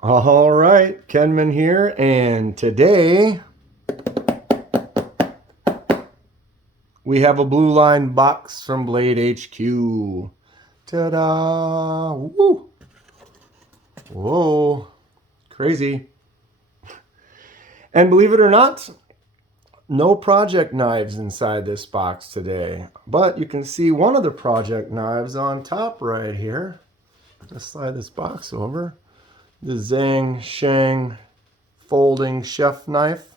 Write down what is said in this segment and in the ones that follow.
All right, Kenman here, and today we have a blue line box from BladeHQ. Ta-da! Woo! Whoa, crazy. And believe it or not, no project knives inside this box today, but you can see one of the project knives on top right here. Let's slide this box over. The Zhang Sheng folding chef knife.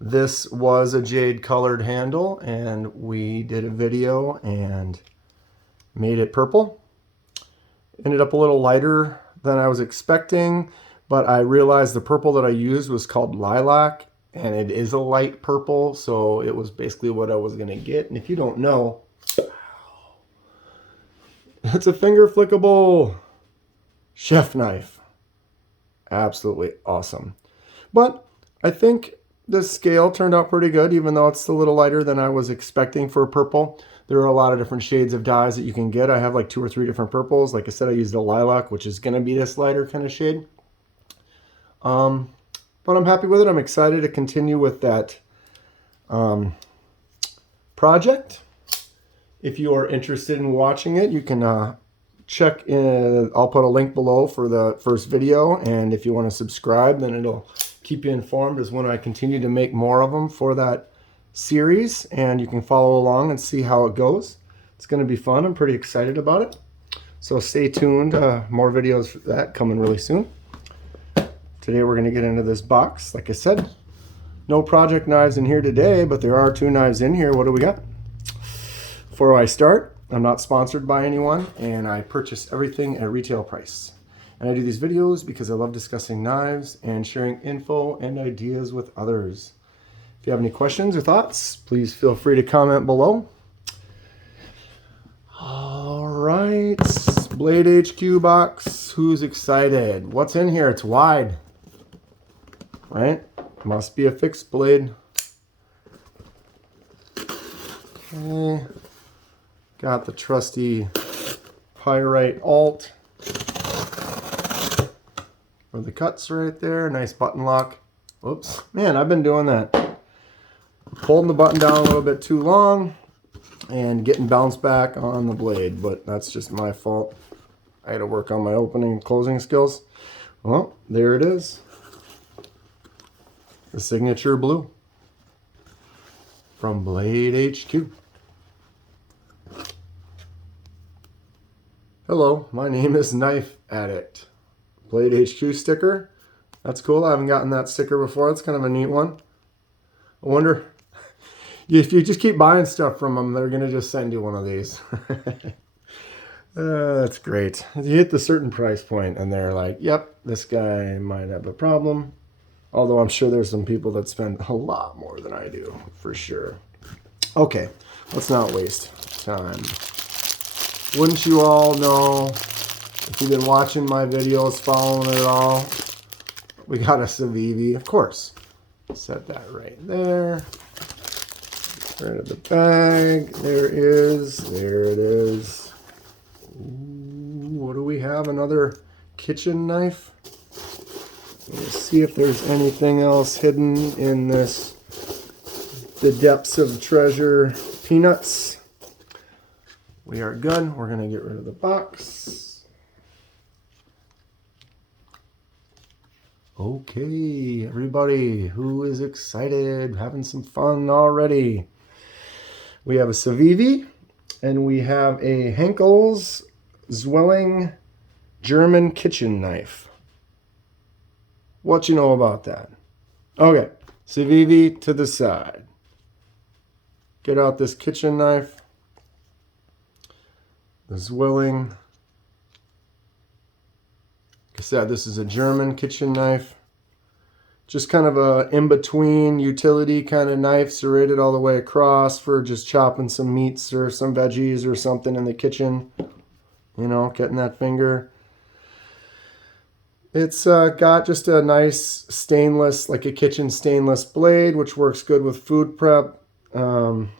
This was a jade colored handle, and we did a video and made it purple. Ended up a little lighter than I was expecting, but I realized the purple that I used was called lilac, and it is a light purple, so it was basically what I was going to get. And if you don't know, it's a finger flickable chef knife. Absolutely awesome. But I think the scale turned out pretty good, even though it's a little lighter than I was expecting for purple. There are a lot of different shades of dyes that you can get. I have like 2 or 3 different purples. Like I said, I used a lilac, which is going to be this lighter kind of shade. But I'm happy with it. I'm excited to continue with that project. If you are interested in watching it, you can check in. I'll put a link below for the first video, and if you want to subscribe, then it'll keep you informed as when I continue to make more of them for that series, and you can follow along and see how it goes. It's going to be fun. I'm pretty excited about it, so stay tuned. More videos for that coming really soon. Today we're going to get into this box. Like I said, no project knives in here today, but there are 2 knives in here. What do we got? Before I start, I'm not sponsored by anyone, and I purchase everything at retail price. And I do these videos because I love discussing knives and sharing info and ideas with others. If you have any questions or thoughts, please feel free to comment below. All right, BladeHQ box. Who's excited? What's in here? It's wide, right? Must be a fixed blade. Okay. Got the trusty pyrite alt for the cuts right there. Nice button lock. Whoops. Man, I've been doing that. Holding the button down a little bit too long and getting bounced back on the blade, but that's just my fault. I had to work on my opening and closing skills. Well, there it is. The signature blue from BladeHQ. Hello, my name is Knife Addict. BladeHQ sticker. That's cool. I haven't gotten that sticker before. It's kind of a neat one. I wonder if you just keep buying stuff from them, they're going to just send you one of these. That's great. You hit the certain price point and they're like, yep, this guy might have a problem. Although I'm sure there's some people that spend a lot more than I do, for sure. Okay, let's not waste time. Wouldn't you all know, if you've been watching my videos, following it all, we got a CIVIVI, of course. Set that right there. Right of the bag. There it is. Ooh, what do we have? Another kitchen knife. Let's see if there's anything else hidden in this. The depths of treasure peanuts. We are good. We're going to get rid of the box. Okay, everybody who is excited, having some fun already. We have a CIVIVI, and we have a Henkels Zwilling German kitchen knife. What you know about that? Okay, CIVIVI to the side. Get out this kitchen knife. The Zwilling. Like I said, this is a German kitchen knife. Just kind of a in-between utility kind of knife, serrated all the way across for just chopping some meats or some veggies or something in the kitchen. You know, getting that finger. It's got just a nice stainless, like a kitchen stainless blade, which works good with food prep.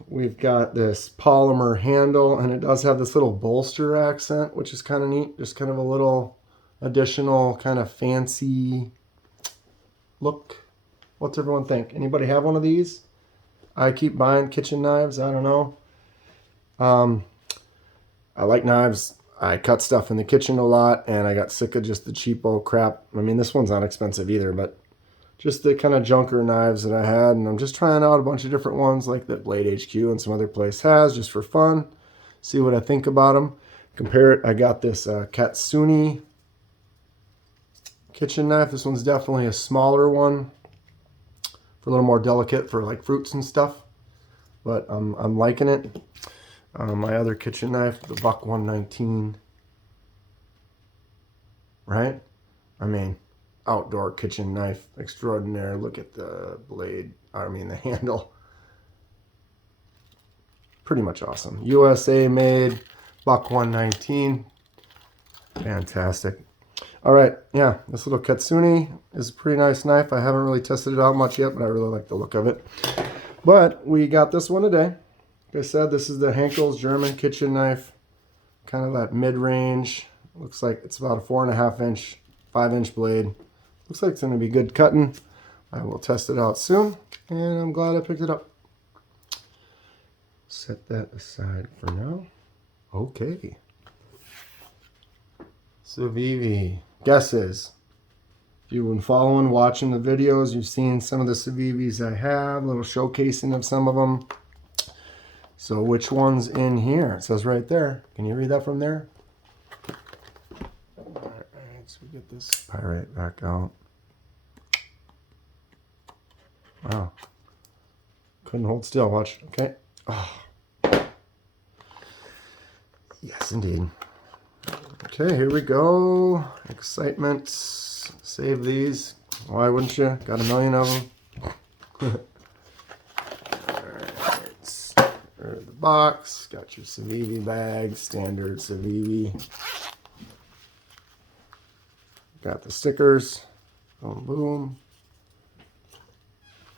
We've got this polymer handle, and it does have this little bolster accent, which is kind of neat. Just kind of a little additional kind of fancy look. What's everyone think? Anybody have one of these? I keep buying kitchen knives. I don't know. I like knives. I cut stuff in the kitchen a lot, and I got sick of just the cheapo crap. I mean, this one's not expensive either, but just the kind of junker knives that I had, and I'm just trying out a bunch of different ones like that BladeHQ and some other place has, just for fun. See what I think about them. Compare it. I got this Katsuni kitchen knife. This one's definitely a smaller one, for a little more delicate for like fruits and stuff. But I'm liking it. My other kitchen knife, the Buck 119. Right? I mean, outdoor kitchen knife extraordinaire. Look at the blade. I mean, the handle. Pretty much awesome. USA made, Buck 119. Fantastic. All right, yeah, this little Katsuni is a pretty nice knife. I haven't really tested it out much yet, but I really like the look of it. But we got this one today. Like I said, this is the Henkels German kitchen knife. Kind of that mid-range. Looks like it's about a 4.5 inch, 5-inch blade. Looks like it's going to be good cutting. I will test it out soon, and I'm glad I picked it up. Set that aside for now. Okay. CIVIVI. Guesses. If you've been following, watching the videos, you've seen some of the CIVIVIs I have, a little showcasing of some of them. So which one's in here? It says right there. Can you read that from there? All right, so we get this pyrite back out. Wow. Couldn't hold still. Watch. Okay. Oh. Yes, indeed. Okay, here we go. Excitement. Save these. Why wouldn't you? Got a million of them. Alright. There's the box. Got your CIVIVI bag. Standard CIVIVI. Got the stickers. Boom, boom.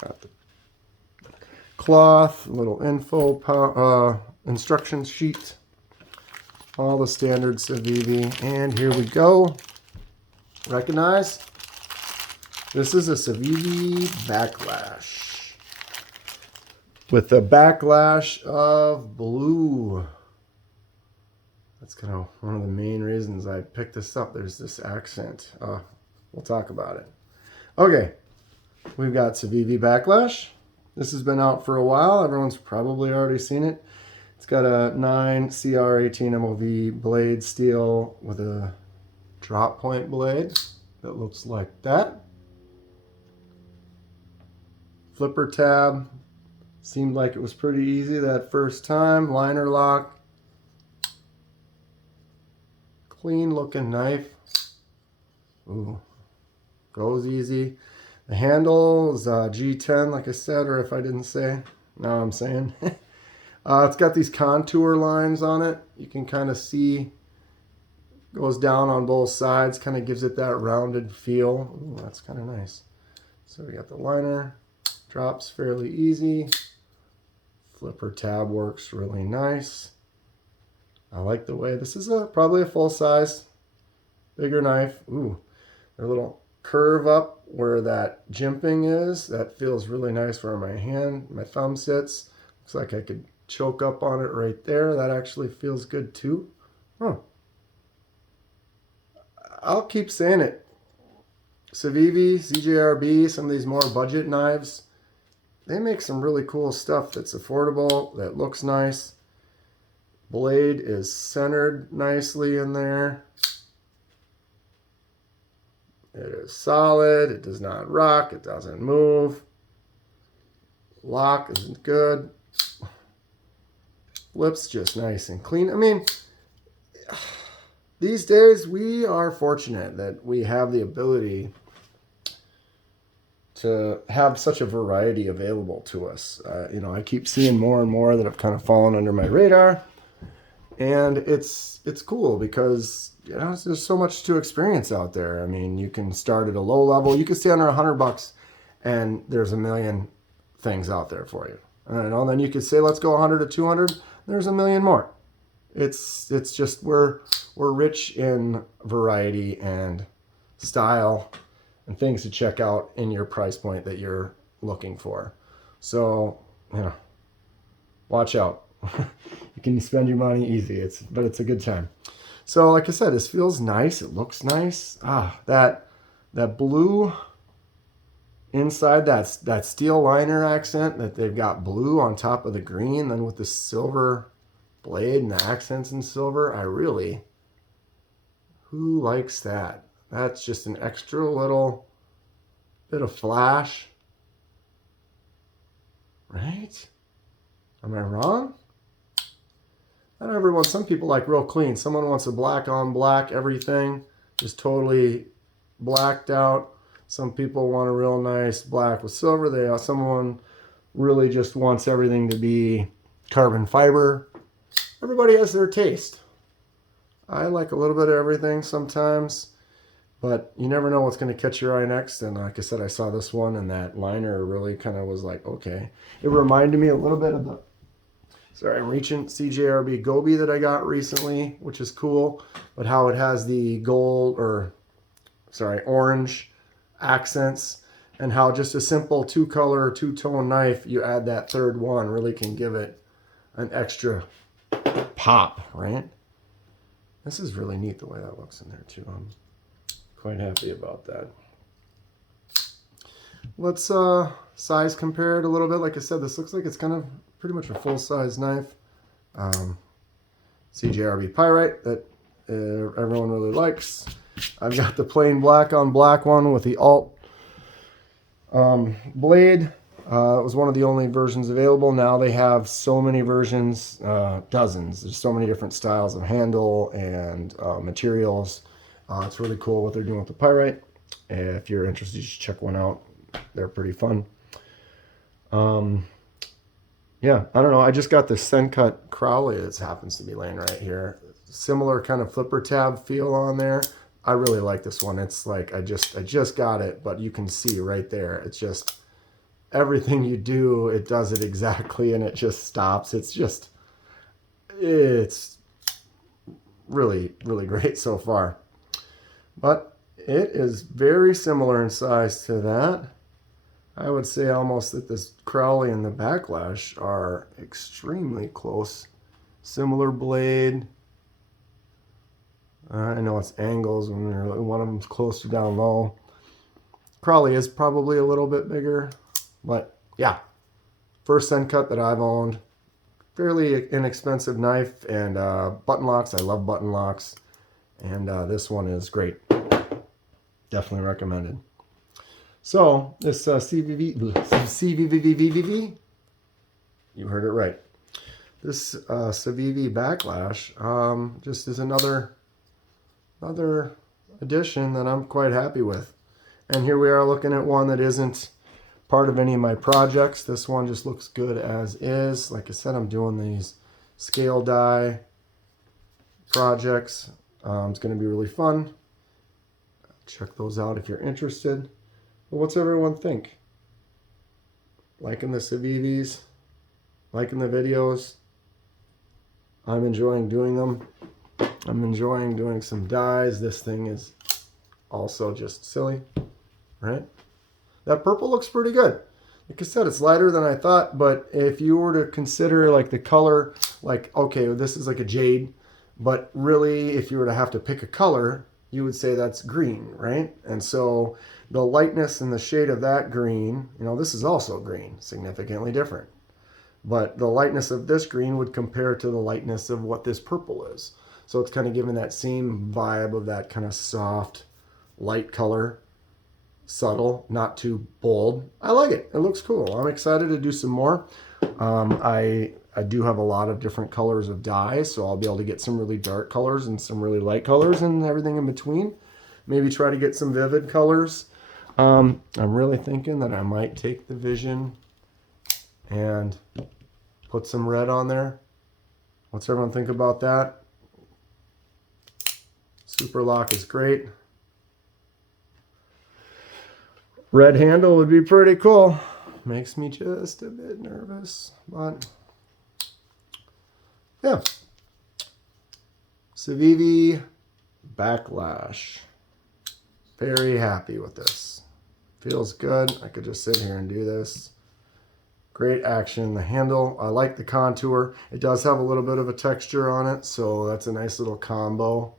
Got the cloth. Little info instruction sheet. All the standard CIVIVI. And here we go. Recognize? This is a CIVIVI Backlash. With the backlash of blue. That's kind of one of the main reasons I picked this up. There's this accent. We'll talk about it. Okay. We've got CIVIVI Backlash. This has been out for a while. Everyone's probably already seen it. It's got a 9 CR18 MOV blade steel with a drop point blade that looks like that. Flipper tab. Seemed like it was pretty easy that first time. Liner lock. Clean looking knife. Ooh, goes easy. The handle is G10, like I said, or if I didn't say, now I'm saying. It's got these contour lines on it. You can kind of see, goes down on both sides, kind of gives it that rounded feel. Ooh, that's kind of nice. So we got the liner, drops fairly easy. Flipper tab works really nice. I like the way, this is probably a full size, bigger knife. Ooh, a little curve up where that jimping is. That feels really nice where my thumb sits. Looks like I could choke up on it right there. That actually feels good too. Huh. I'll keep saying it. CIVIVI, CJRB, some of these more budget knives, they make some really cool stuff that's affordable, that looks nice. Blade is centered nicely in there. It is solid. It does not rock. It doesn't move. Lock is good. Lips just nice and clean. I mean, these days we are fortunate that we have the ability to have such a variety available to us. You know, I keep seeing more and more that have kind of fallen under my radar, and it's cool because, you know, there's so much to experience out there. I mean, you can start at a low level. You can stay under $100, and there's a million things out there for you. You know, then you could say, let's go 100 to 200. There's a million more. It's just we're rich in variety and style and things to check out in your price point that you're looking for. So, you know, watch out. You can spend your money easy. But it's a good time. So, like I said, this feels nice. It looks nice. That blue inside, that steel liner accent, that they've got blue on top of the green, then with the silver blade and the accents in silver. Who likes that? That's just an extra little bit of flash. Right? Am I wrong? Not everyone. Some people like real clean. Someone wants a black on black everything, just totally blacked out. Some people want a real nice black with silver. Someone really just wants everything to be carbon fiber. Everybody has their taste. I like a little bit of everything sometimes, but you never know what's going to catch your eye next. And like I said, I saw this one, and that liner really kind of was like, okay. It reminded me a little bit of the, sorry, I'm reaching, CJRB Gobi that I got recently, which is cool, but how it has the orange accents, and how just a simple two-color, two-tone knife, you add that third one, really can give it an extra pop, right? This is really neat the way that looks in there too. I'm quite happy about that. Let's size compare it a little bit. Like I said, this looks like it's kind of pretty much a full-size knife. CJRB Pyrite that everyone really likes. I've got the plain black on black one with the alt blade. It was one of the only versions available. Now they have so many versions, dozens. There's so many different styles of handle and materials. It's really cool what they're doing with the Pyrite. If you're interested, you should check one out. They're pretty fun. Yeah, I don't know. I just got the Sencut Crowley that happens to be laying right here. Similar kind of flipper tab feel on there. I really like this one. It's like I just got it, but you can see right there. It's just everything you do, it does it exactly, and it just stops. It's really, really great so far. But it is very similar in size to that. I would say almost that this Crowley and the Backlash are extremely close. Similar blade. I know it's angles when one of them's closer down low. Crowley is probably a little bit bigger, but yeah. First Sencut that I've owned. Fairly inexpensive knife, and button locks. I love button locks. And this one is great. Definitely recommended. So this CIVIVI, you heard it right. This CIVIVI Backlash just is another addition that I'm quite happy with. And here we are looking at one that isn't part of any of my projects. This one just looks good as is. Like I said, I'm doing these scale die projects. It's going to be really fun. Check those out if you're interested. But what's everyone think? Liking the CIVIVIs? Liking the videos? I'm enjoying doing them. I'm enjoying doing some dies. This thing is also just silly, right? That purple looks pretty good. Like I said, it's lighter than I thought, but if you were to consider like the color, like, okay, this is like a jade, but really if you were to have to pick a color, you would say that's green, right? And so the lightness and the shade of that green, you know, this is also green, significantly different. But the lightness of this green would compare to the lightness of what this purple is. So it's kind of giving that same vibe of that kind of soft, light color, subtle, not too bold. I like it. It looks cool. I'm excited to do some more. I do have a lot of different colors of dyes, so I'll be able to get some really dark colors and some really light colors and everything in between. Maybe try to get some vivid colors. I'm really thinking that I might take the Vision and put some red on there. What's everyone think about that? Super lock is great. Red handle would be pretty cool. Makes me just a bit nervous, but yeah. CIVIVI Backlash. Very happy with this. Feels good. I could just sit here and do this. Great action in the handle. I like the contour. It does have a little bit of a texture on it, so that's a nice little combo.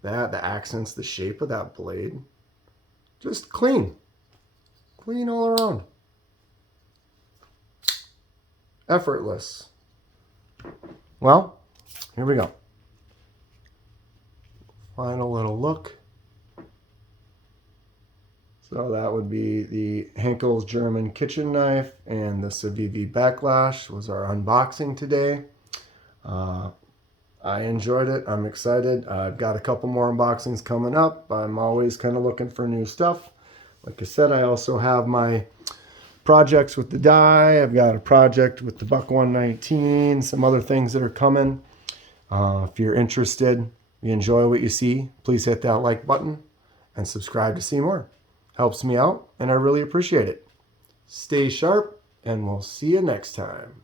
The accents the shape of that blade. Just clean. Clean all around. Effortless. Well, here we go. Final little look. So that would be the Henkels German kitchen knife and the CIVIVI Backlash was our unboxing today. I enjoyed it. I'm excited. I've got a couple more unboxings coming up. I'm always kind of looking for new stuff. Like I said, I also have my projects with the die. I've got a project with the Buck 119, some other things that are coming. If you're interested, you enjoy what you see, please hit that like button and subscribe to see more. Helps me out, and I really appreciate it. Stay sharp, and we'll see you next time.